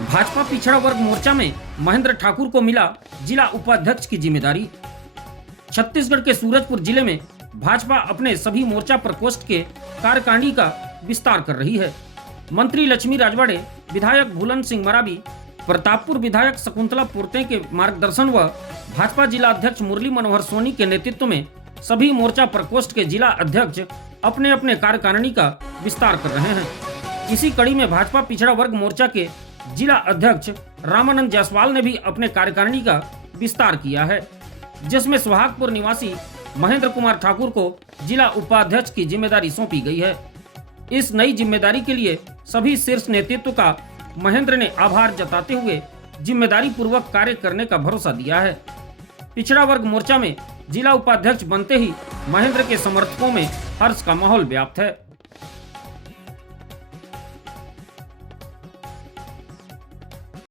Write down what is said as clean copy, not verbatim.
भाजपा पिछड़ा वर्ग मोर्चा में महेंद्र ठाकुर को मिला जिला उपाध्यक्ष की जिम्मेदारी। छत्तीसगढ़ के सूरजपुर जिले में भाजपा अपने सभी मोर्चा प्रकोष्ठ के कार्यकारिणी का विस्तार कर रही है। मंत्री लक्ष्मी राजवाड़े, विधायक भूलन सिंह मरावी, प्रतापपुर विधायक शकुंतला पुरते के मार्गदर्शन व भाजपा जिला अध्यक्ष मुरली मनोहर सोनी के नेतृत्व में सभी मोर्चा प्रकोष्ठ के जिला अध्यक्ष अपने अपने कार्यकारिणी का विस्तार कर रहे हैं। इसी कड़ी में भाजपा पिछड़ा वर्ग मोर्चा के जिला अध्यक्ष रामानंद जायसवाल ने भी अपने कार्यकारिणी का विस्तार किया है, जिसमें सुहागपुर निवासी महेंद्र कुमार ठाकुर को जिला उपाध्यक्ष की जिम्मेदारी सौंपी गई है। इस नई जिम्मेदारी के लिए सभी शीर्ष नेतृत्व का महेंद्र ने आभार जताते हुए जिम्मेदारी पूर्वक कार्य करने का भरोसा दिया है। पिछड़ा वर्ग मोर्चा में जिला उपाध्यक्ष बनते ही महेंद्र के समर्थकों में हर्ष का माहौल व्याप्त है।